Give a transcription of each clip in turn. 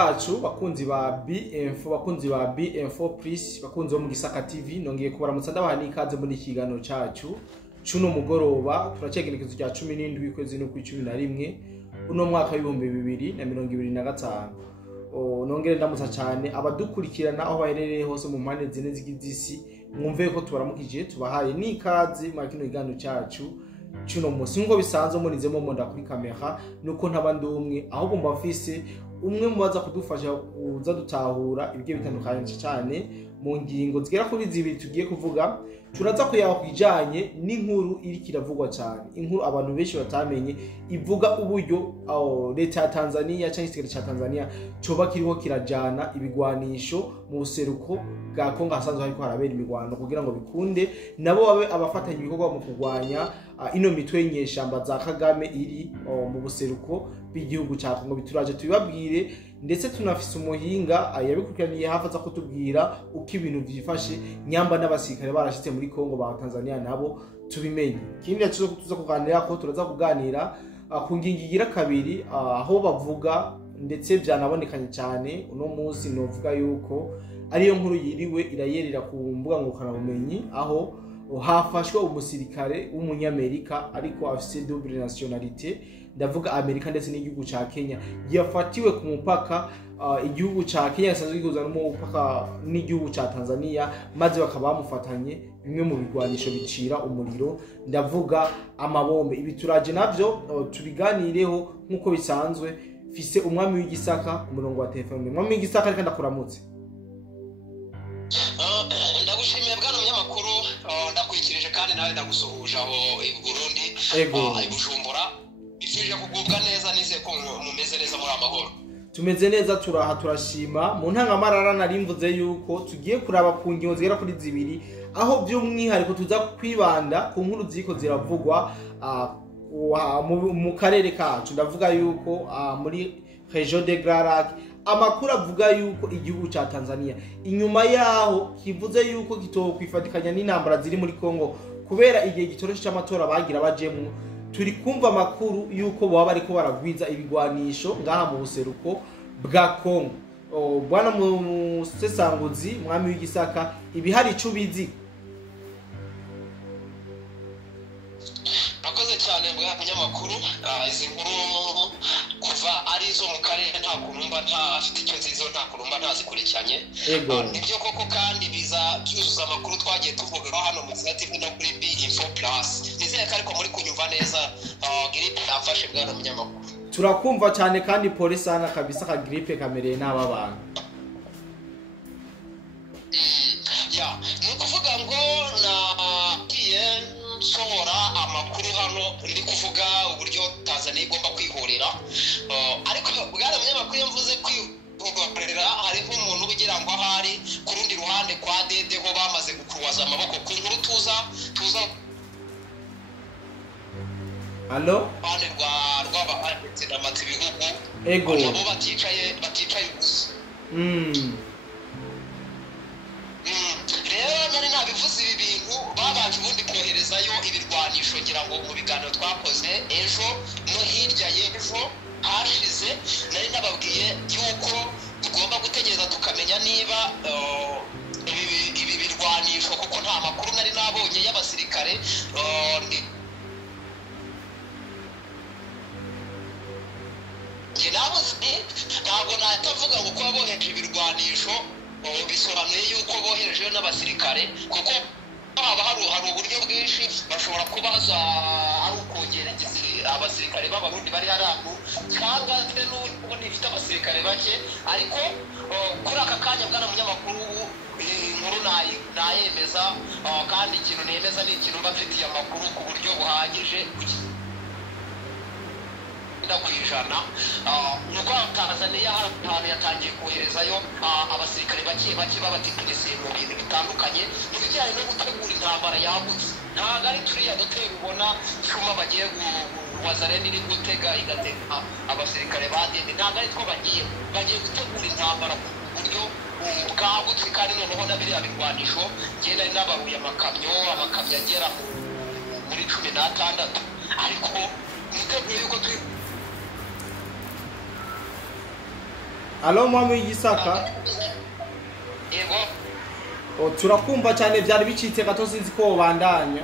bacu bakunzi ba B-Info, bakunzi ba B-Info Plus, bakunzi bo mu Gisaka TV, nongeye kubaramutsa ndabaha n'ikaze muri kiganiro cyacu cuno mugoroba. Turacegenekezo cya 17 kwezi no ku 11 uno mwaka w'ibihumbi 2025. Nongere ndamutsa cyane abadukurikirana aho baherereye hose mu mpande zine z'igizisi, mwumve ko tubaramukije tubahaye n'ikaze mu kino kiganiro cyacu cuno munsi. Ngo bisanzwe murinzemo monda kuri kamera nuko ntabandi umwe ahubwo mbafise umwe mubaza kudufasha kuza dutahura ibyo bitandukanye cyane mu ngingo zigera kuri zibiri tugiye kuvuga. Turaza kuyaho kwijanye n'inkuru iri kiravugwa cyane, inkuru abantu benshi batamenye ivuga uburyo leta ya Tanzania cyangwa isigara cya Tanzania coba kiriho kirajana ibigwanisho mu buseruko bwa Congo, hasanzwe hariko harabera imigwano kugira ngo bikunde nabo babe abafatanya ibikorwa mu kugwanya ino mitwe y'inyeshamba za Kagame iri mu buseruko bw'igihugu cya Congo. Bituraje tubibabwire, ndetse tunafise umuhinga yabikurikiraniye hafi aza kutubwira uko ibintu byifashe nyamba n'abasirikare barashitse muri Congo ba Tanzania nabo tubimenye. Kindi tuza kuganira ko turaza kuganira ku ngingo igira kabiri aho bavuga ndetse byanabonekanye cyane uno munsi novuga yuko ariyo nkuru yiriwe irayerera ku mbuga ngurukanabumenyi, aho hafashwe umusirikare w'umunyamerika ariko afise double nationalité, ndavuga Amerika ndetse n'igihugu ca Kenya, yafatiwe ku mupaka igihugu ca Kenya gisanzwe gihuza n'umupaka n'igihugu ca Tanzania, maze bakaba bamufatanye bimwe mu bigwanisho bicira umuriro, ndavuga amabombe. Ibituraje navyo tubiganireho nkuko bisanzwe. Fise umwami w'Igisaka umurongo wa telefone. Umwami w'Igisaka ariko ndakuramutse. Ndagushimiye bwana munyamakuru, ndakwikirije kandi nawe ndagusuhuje aho i Burundi, i Bujumbura. Bifuje kugubwa neza, nizeye ko mumeze neza muri amahoro. Tumeze neza, turaha turashima. Mu ntangamarara narimvuze yuko tugiye kuraba ku ngingo zigera kuri zibiri, aho by'umwihariko tuza kwibanda ku nkuru ziko ziravugwa mu karere kacu. Ndavuga yuko muri Region de Grand Lac amakuru avuga yuko igihugu cya Tanzania inyuma yaho kivuze yuko kitokwifatikanya n'intambara ziri muri Congo kubera igihe gitoroshe cy'amatora bagira bajemo. Turi kumva amakuru yuko baba bariko baragwiza ibigwanisho ngaha mu buseruko bwa Congo. Bwana musesanguzi mwami w'Igisaka, ibihari ico bizi? Nakoze cyane bwa munyamakuru. Izi nkuru kuva ari zo mu karere nta kurumba, nta afite icyo zizo, nta kurumba ntazikurikiranye. Nibyo koko, kandi biza byuzuza amakuru twagiye tuvuga hano mu TV no kuri B-Info Plus. Nizeye ko ariko muri kunyumva neza. Gripe yafashe bwana munyamakuru. Turakumva cyane kandi pole sana kabisa, ka gripe kamereye n'aba bantu. Ni kuvuga ngo nagiye nsohora amakuru hano, ndi kuvuga uburyo Tanzania igomba kwihorera, ariko bwana munyamakuru yamvuze kwihorera hariho umuntu ugira ngo ahari ku rundi ruhande kwa Dede ho bamaze gukuwaza amaboko ku nkuru tuza Allo? Bande rw'abahanitse n'amati bihugu. Nabo baticaye gusa. Rero nari nabivuze ibi bintu babanje ubundi koherezayo ibirwanisho, ngira ngo mu biganiro twakoze ejo no hirya y'ejo hashize nari nababwiye yuko tugomba gutegereza tukamenya niba ibi birwanisho, kuko nta makuru nari nabonye y'abasirikare. Ntabwo natavuga ngo kuba bohereje ibirwanisho bisobanuye yuko boherejeyo n'abasirikare, kuko haba hari uburyo bwinshi bashobora kubaza ari ukongera abasirikare b'abarundi bari haramu, cyangwa se n'ubu nifite abasirikare bake. Ariko kuri aka kanya bwana munyamakuru inkuru nayemeza, kandi ikintu nemeza ni ikintu mbafitiye amakuru ku buryo buhagije kwijana. Nuko Tanzania ahantu yatangiye koherezayo abasirikare bake b'abatekinisiye mu bintu bitandukanye mu bijyanye no gutegura intambara yagutse. Ntabwo ari turiya dutera ubona cyuma bagiye wazarene iri gutega igateka abasirikare badende, ntabwo ari two bagiye gutegura intambara ku buryo bwagutse, kandi noneho na biriya birwanisho ngenda n'abaruye amakamyo agera muri 16, ariko niteguye yuko Alo mwami w'igisaka. Yego. Turakumva cyane byari bicitse gato sinzi ko bandanya.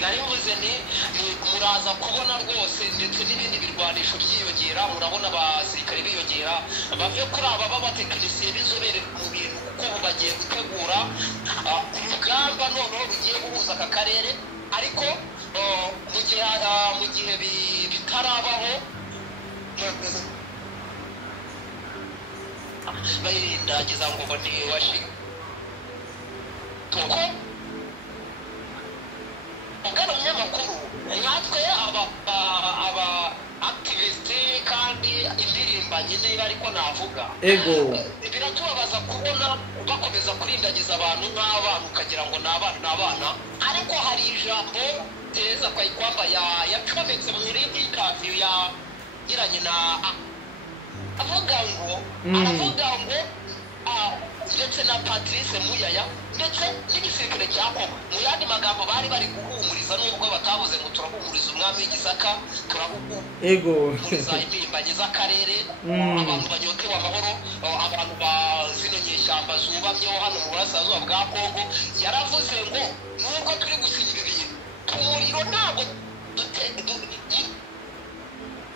Nari mvuze ni muraza kubona rwose ndetse n'ibindi birwanisho byiyongera, murabona abasirikare biyongera, bamwe kuri aba b'abatekinisiye b'inzobere mu bintu kuko bagiye gutegura urugamba noneho rugiye guhuza aka karere, ariko mu gihe bitarabaho bayirindagiza ngo ni Washington. Ugana umunyamakuru natwe aba activiste kandi indirimbanyi niba ariko navuga ego biratubabaza kubona bakomeza kurindagiza abantu nk'abana ukagira ngo n'abana ariko hari ijambo Tereza Kwayikwamba yacometse muri interview yagiranye na avuga ngo ndetse na Patrice Muyaya ndetse n'igisirikare cya Congo mu yandi magambo bari guhumuriza nubwo batabuze ngo turahumuriza umwami w'igisaka turahumuriza impirimbanyi z'akarere abantu banyotewe amahoro abantu bazino nyeshyamba zubamyeho hano mu burasirazuba bwa Congo yaravuze ngo nubwo turi gusinya ibi bintu umuriro ntabwo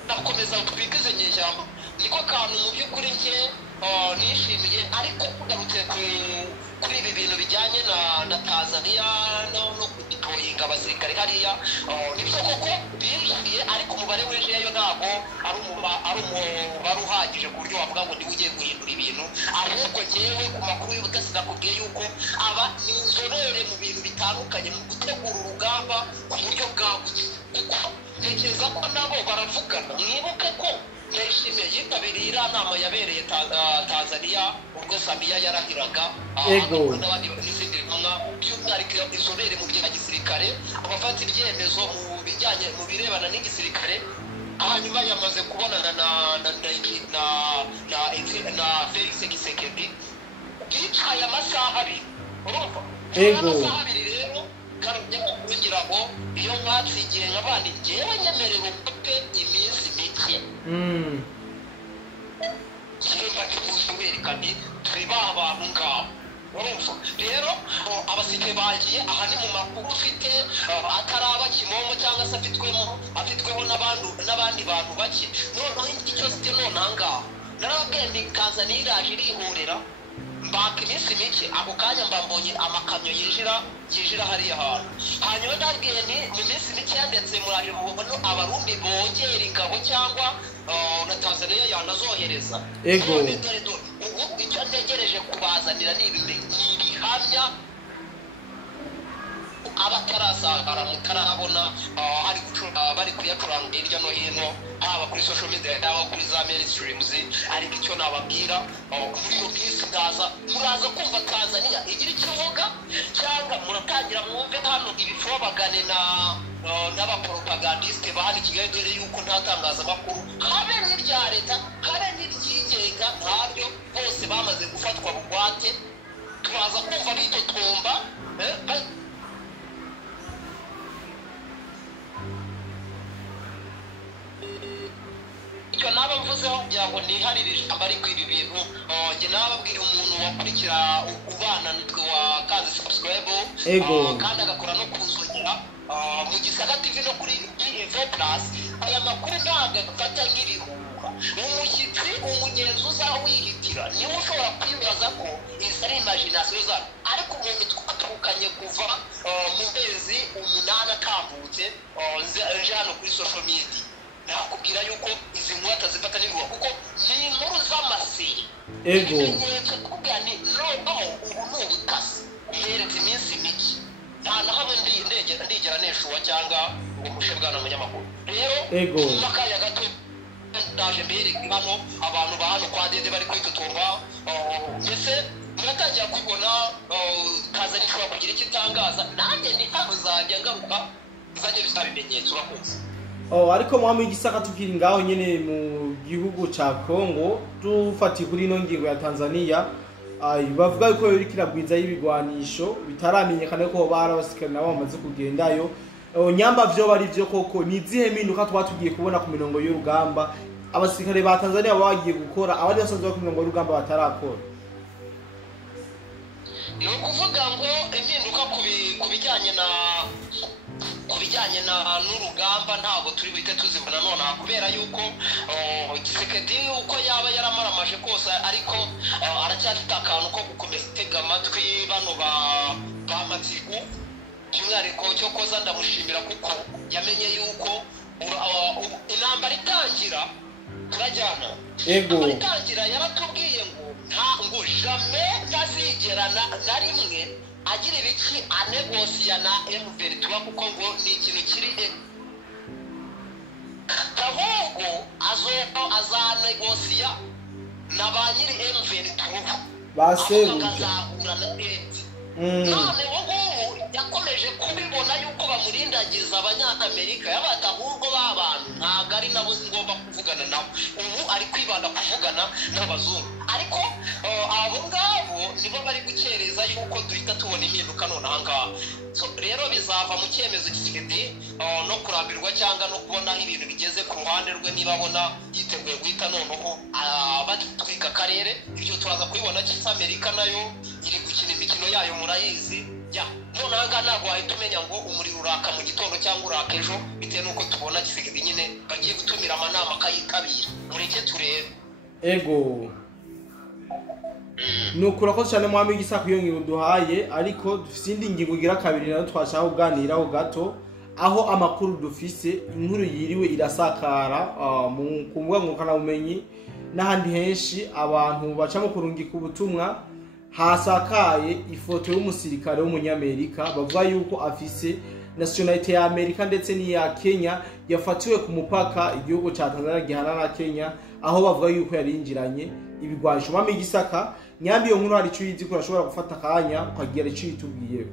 nakomeza twigize nyeshyamba niko kantu mu by'ukuri njye nishimiye, ariko kugarutse kuri ibi bintu bijyanye na Tanzania no kudeployinga abasirikare hariya nibyo koko binjiye, ariko umubare winjiyeyo ntabwo ari umubare uhagije ku buryo wavuga ngo niwe ugiye guhindura ibintu, ahubwo njyewe ku makuru y'ubutasi nakubwiye yuko aba ni inzobere mu bintu bitandukanye mu gutegura urugamba ku buryo bwagutse, kuko ntekereza ko nabo baravugana. Mwibuke ko Ndayishimiye yitabiriye iriya nama yabereye Tanzania ubwo Samia yarahiraga n'abandi n'izindi ntumwa by'umwihariko inzobere mu bya gisirikare abafata ibyemezo mu birebana n'igisirikare, hanyuma yamaze kubonana na Felix Tshisekedi bicaye amasaha abiri. Urumva amasaha abiri rero kandi kugira ngo iyo mwatsigiye nk'abandi njyewe nyemerera umutwe iminsi mike kimba cy'ubusubiri kandi turi abantu ngabo. Urumva rero abasirikare bagiye aha ni mu makuru ufite ataraba Kimomo cyangwa se afitweho n'abandi bantu bake. Noneho icyo zite nonaha ngaho narababwiye ni Tanzania iraje irihorera mbaka iminsi mike, ako kanya mbambonye amakamyo yinjira hariya hantu, hanyuma ndabwiye ni mu minsi mike ndetse muraje mubona abarundi bongera ingabo cyangwa na Tanzania yanazohereza. Ubu icyo ntegereje kubazanira ni ibihamya abatarasangara mutarabona bari kuyacuranga hirya no hino haba kuri social media haba kuri za mainstreams, ariko icyo nababwira muri iyo minsi muraza kumva Tanzania igira ikivuga cyangwa muratangira mwumve hano ibifobagane n'abapropagandiste bahari Kigali, dore yuko nta tangazamakuru habe n'irya leta habe n'iryigenga ntabyo bose bamaze gufatwa bugwate. Turaza kumva bitotomba icyo naba mvuzeho kugira ngo niharire ijambo, ariko ibi bintu njye nababwira umuntu wakurikira ubana nitwe wa kazi subscribe kandi agakora no kuzongera mu Gisaka TV no kuri BV Plus. Aya makuru ntabwo afata nk'ibihuha, umushyitsi umugenzi uzawihitira niwe ushobora kwibaza ko izi ari imagination zawe, ariko umuntu twatukanye kuva mu mezi 8 atambutse nje hano kuri social media nakubwira yuko izi nkuru atazifata n'ibihuha kuko ni inkuru z'amasiri. Ibimenyetso kubwira ni noneho ubu ni ubutasi uheretse iminsi mike nta na hamwe ndigera neshuwa cyangwa ngo mushe bwana munyamakuru. Rero mu kanya gato ndaje mbere hano abantu ba hano kwa Dede bari kwitotomba, mbese muratangira kubibona Tanzania ishobora kugira icyo itangaza, nanjye ndi hano uzajya ngaruka uzajya bisaba ibimenyetso urakoze. Ariko mwami w'igisaka tukiri ngaho nyene mu gihugu ca Congo dufatiye kuri ino ngingo ya Tanzania bavuga yuko yari kiragwiza y'ibigwanisho bitaramenyekana ko barabasirikare nabo bamaze kugendayo. Nyamba vyo bari vyo koko ni zihe minduka twatugiye kubona ku mirongo y'urugamba abasirikare ba Tanzania bagiye gukora abandi basanzwe bakumwe ngo urugamba batarakora? Ni ukuvuga ngo impinduka ku bijyanye n'urugamba ntabwo turi buhite tuzibona nonaha kubera yuko Tshisekedi uko yaba yaramaramaje kose ariko aracyafite akantu ko gukomeza gutega amatwi bano ba Matsigu by'umwihariko cyo koza ndamushimira kuko yamenye yuko intambara itangira turajyana. Ego itangira yaratubwiye ngo jamais ntazigera na rimwe agira ibiki anegosiya na M23 kuko ngo ni ikintu kiri ahubwo azanegosiya na ba nyiri M23 baseruka none ubu yakomeje kubibona yuko bamurindagiza abanyamerika yabata ahubwo b'abantu ntabwo ari nabo ngomba kuvugana nabo. Ubu ari kwibanda kuvugana n'abazungu ariko abo ngabo nibo bari gukereza yuko duhita tubona impinduka none aha ngaha. Rero bizava mu cyemezo Tshisekedi no kurambirwa cyangwa no kubona aho ibintu bigeze ku ruhande rwe niba abona yiteguye guhita noneho batwika akarere. Ibyo turaza kubibona cyangwa Amerika nayo iri gukina imikino yayo murayizi none aha ngaha ntabwo wahita umenya ngo umuriro uraka mu gitondo cyangwa uraka ejo bitewe n'uko tubona Tshisekedi nyine bagiye gutumira amanama akayitabira. Mureke turebe. Ego nukura ko cyane mwami gisa kuyongira duhaye ariko dufite indi ngingo gira kabiri nayo twashaka kuganiraho gato aho amakuru dufise inkuru yiriwe irasakara mu kumbuga ngurukana bumenyi n'ahandi henshi abantu bacamo kurungika ubutumwa hasakaye ifoto y'umusirikare w'umunyamerika bavuga yuko afise nationality ya Amerika ndetse n'iya Kenya yafatiwe ku mupaka igihugu cya Tanzania gihana na Kenya aho bavuga yuko yarinjiranye ibigwanisho. Mwami Gisaka nyambi yo nkuru hari cyo yizi ko ashobora gufata kanya ukagira icyo yitubwiye.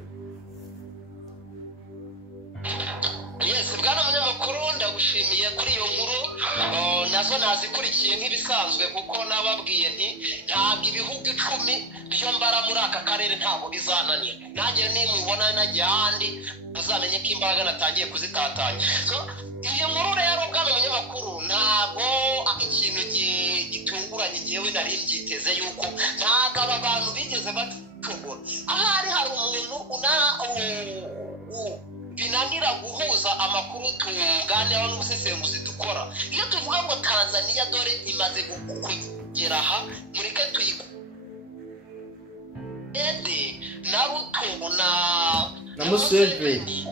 Yes, bwana munyamakuru ndagushimiye kuri iyo nkuru nazo nazikurikiye nk'ibisanzwe kuko nababwiye nti ntabwo ibihugu 10 byo mbara muri aka karere ntabwo bizananiye. Nanjye nimubona najya ahandi muzamenye ko imbaraga natangiye kuzitatanya. Iyo nkuru rero bwana munyamakuru ntabwo ikintu gitunguranye ngewe nari mbyiteze yuko ntabwo aba bantu bigeze batubona. Ahari hari umuntu binanira guhuza amakuru tuganiraho n'ubusesenguzi dukora. Iyo tuvuga ngo Tanzania dore imaze kugera aha mureke na Ruto na Museveni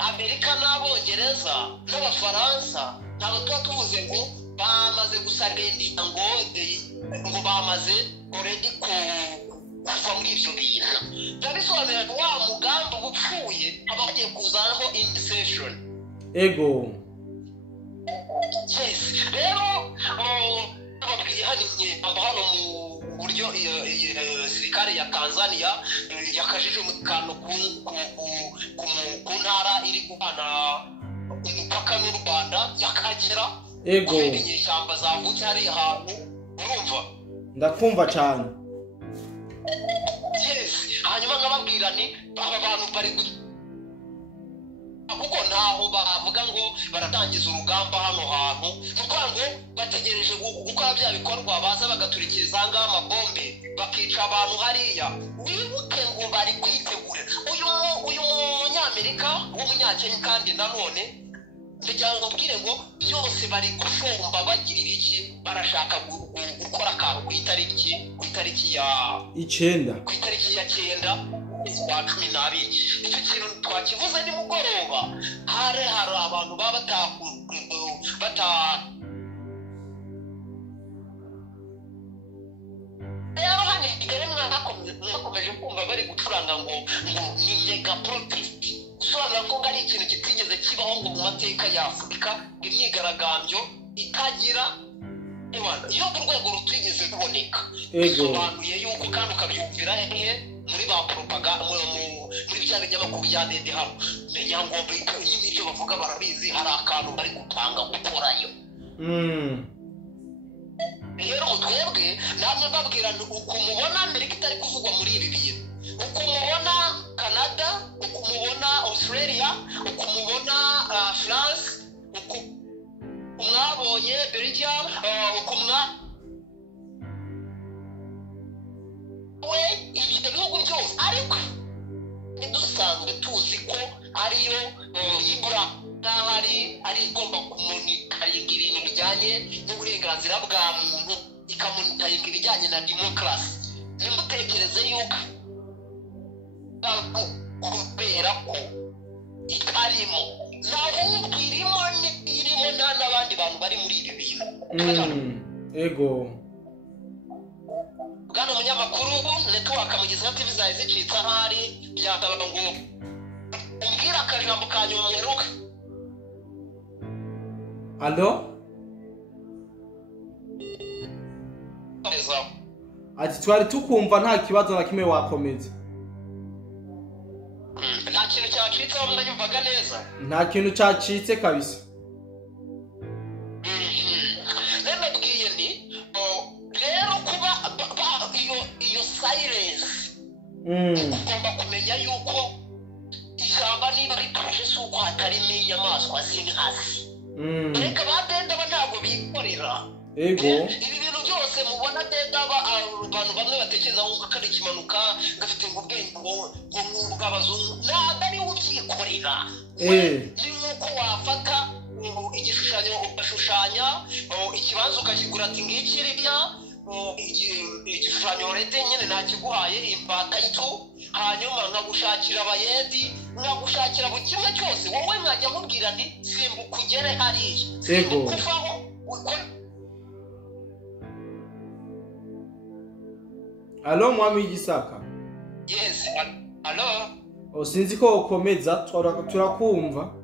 Amerika n'Abongereza n'Abafaransa ntabwo tuba tuvuze ngo bamaze gusarendinga ngo bamaze already kuva muri ibyo bintu. Ndabisobanurira wa mugambi upfuye abagiye kuzanaho indecision. Ego yes rero babwiye hano mu buryo sirikare ya Tanzania yakajije umutekano ku ntara iri guhana umupaka n'u Rwanda yakagera. Ego inyeshyamba zavutse hari ahantu urumva ndakumva cyane. yes hanyuma nkababwira ni aba bantu bari kuko ntaho bavuga ngo baratangiza urugamba hano hantu nuko ngo bategereje gukora bya bikorwa baza bagaturikiriza ngaho amabombe bakica abantu hariya. Wibuke ngo bari kwitegura uyu munyamerika w'umunyakenya kandi nanone kugira ngo mbwire ngo byose bari gufumba bagirira iki barashaka gukora akantu ku itariki ya 9 ku itariki ya 9 kwa 12. Icyo kintu twakivuze ni mugoroba hari abantu baba rero hani igere mwakomeje kumva bari gucuranga ngo ni mega protest. Usobanura ko ari ikintu kitigeze kibaho ngo mu mateka ya Afurika imyigaragambyo itagira iyo ku rwego rutigeze ruboneka. Bisobanuye yuko kandi ukabyumvira hehe muri ba propaganda muri bya binyamakuru bya ndende hano menya ngo ibyo bavuga barabizi hari akantu bari gupanga gukorayo. Rero twebwe namwe babwira uko mubona Amerika itari kuvugwa muri ibi bintu, uko mubona Canada, uko mubona Australia, uko mubona France, uko umwabonye Belgium kumwa we ibyo bihugu byose ariko dusanzwe tuzi ko ariyo ibura ari igomba kumonitaringa ibintu bijyanye n'uburenganzira bwa muntu ikamonitaringa ibijyanye na demokarasi nimutekereze yuko kubera ko itarimo nahubwo irimo n'abandi bantu bari muri ibi bintu ego bwana umunyamakuru network mugize ati bizaye zicitse ahari byataba ngo umbwira akajambo kanyuma mweruka. Allo? Ati twari tukumva nta kibazo na kimwe wakomeza. Nta kintu cyacitse aho ndanyumvaga neza. Nta kintu cyacitse kabisa. Nababwiye ni rero kuba iyo silence ugomba kumenya yuko ishyamba niba rituje si uko hatarimo inyamaswa z'inkazi reka badenda ntabwo bikorera ego ibi bintu byose mubona denda abantu bamwe batekereza ngo akari ikimanuka gafite ubwenge bw'abazungu ntabwo ari ubyikorera ni nk'uko wafata igishushanyo ugashushanya ikibanza ukakigura ati ngiki ririya igishushanyo rete nyine nakiguhaye imbata ito hanyuma nkagushakira abayedi nkagushakira buri kimwe cyose wowe nkajya mubwira nti simbuka ugere hariya simbuka uvaho Allo mwami Gisaka. Yes, allo. Sinzi ko ukomeza turakumva.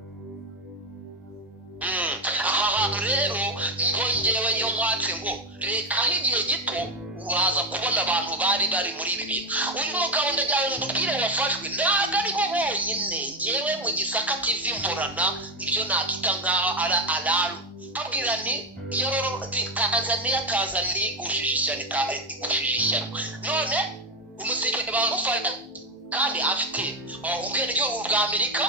Rero ngongewe yo mwatse ngo reka igihe gito uraza kubona abantu bari muri ibi bintu uyu mugabo ndajyawe ndubwire wafashwe ntabwo ariko bonyine ngewe mu Gisaka TV mporana ibyo nakita nkaho ara alaru abwira ni yororo Tanzania gushishishana none umusirikare bamufata kandi afite ubwenegihugu bwa Amerika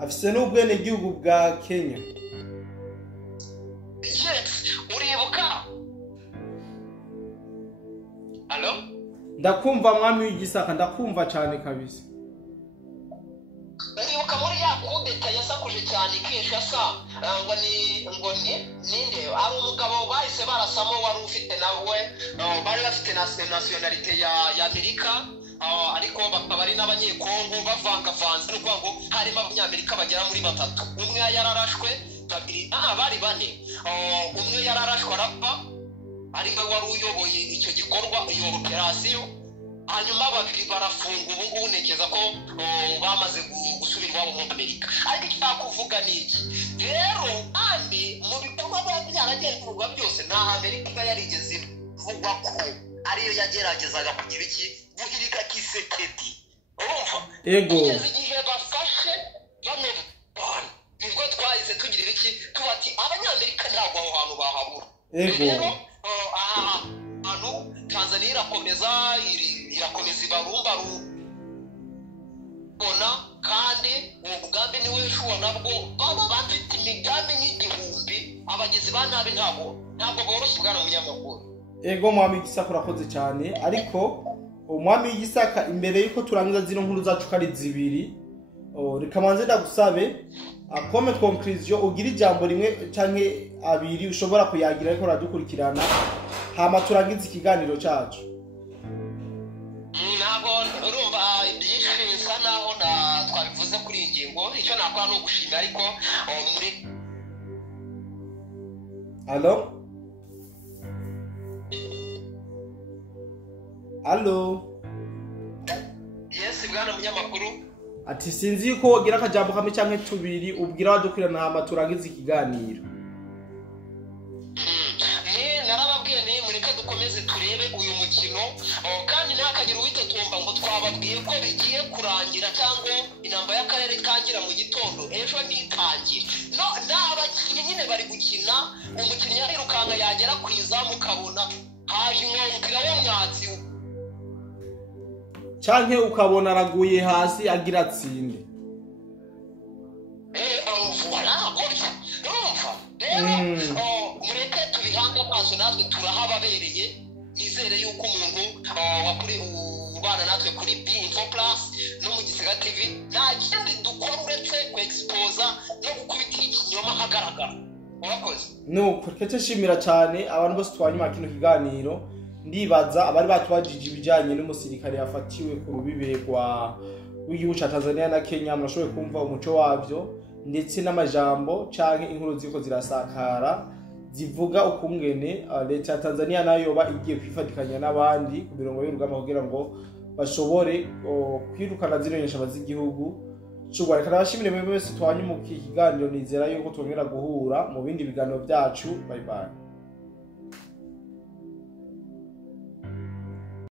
afise n'ubwenegihugu bwa Kenya. Yes, uribuka? Allo? Ndakumva mwami w'Igisaka ndakumva cyane kabisa. Uribuka muri ya kudeta yasakuje cyane Kinshasa ngo ninde ari umugabo bahise barasamo wari ufite nawe bari bafite nationality ya Amerika ariko bakaba ari n'abanyekongo bavangavanze n'uko ngo harimo abanyamerika bagera muri batatu umwe yararashwe babiri bari bane umwe yararashwe arapfa ari we wari uyoboye icyo gikorwa iyo operation hanyuma babiri barafunga ubu ngubu ntekereza ko bamaze gusubira iwabo mu Amerika ariko icyakuvuga ni iki rero kandi mu bikorwa byaragenzurwa byose nta Amerika yarigeze ivugwa ko ariyo yageragezaga kugira iki guhirika Kisekedi urumva ego igihe bafashe bamwe nibwo twahise tugira iki tubati abanyamerika ntabwo aho hantu bahabura ego ahantu Tanzania irakomeza ibarumba rubona kandi uwo mugambi niwe shuwa nabwo baba bafite imigambi n'igihumbi abagizi ba nabi ntabwo boroshye bwana munyamakuru. Ego mwami Gisaka urakoze cyane ariko umwami Gisaka imbere yuko turangiza zino nkuru zacu kari zibiri rikamanze ndagusabe akome conclusion ugira ijambo rimwe canke abiri ushobora kuyagira ariko radukurikirana hama turangiza ikiganiro cyacu. Ntabwo urumva ibyishimisa naho twabivuze kuri ingingo icyo nakora no gushimira ariko muri Allo Yes bwana munyamakuru ati sinzi yuko wogira akajambo kamwe canke tubiri ubwira badukurana hama turangiza ikiganiro. Narababwiye ni mureka dukomeze turebe uyu mukino kandi ntakagira uwitotomba ngo twababwiye ko bigiye kurangira cyangwa inamba y'akarere kangira mu gitondo ejo ntitangiye n'abakinnyi nyine bari gukina umukinnyi arirukanka yagera ku izamu ukabona haje umupira w'umwatsi canke ukabona araguye hasi agira atsinde amaso natwe turahababereye nizere yuko umuntu wakuri ubana natwe kuri B-Info Plus no mu Gisega TV nta kindi dukora uretse ku-exposa no gukubita ikinyoma hagaragara. Urakoze. Nuko twese shimira cyane abantu bose twanyuma kino kiganiro. Ndibaza abari batubajije ibijanye n'umusirikare yafatiwe ku rubibe w'igihugu ca Tanzania na Kenya murashoboye kumva umuco wavyo ndetse n'amajambo canke inkuru ziko zirasakara zivuga ukungene leta ya Tanzania nayo yoba igiye kwifatikanya n'abandi ku mirongo y'urugamba kugira ngo bashobore kwirukana zino nyeshamba z'igihugu cy'Urwanda. Kandi abashimire mwese twanyuma mu kiganiro nizera yuko twongera guhura mu bindi biganiro byacu. Bye bye.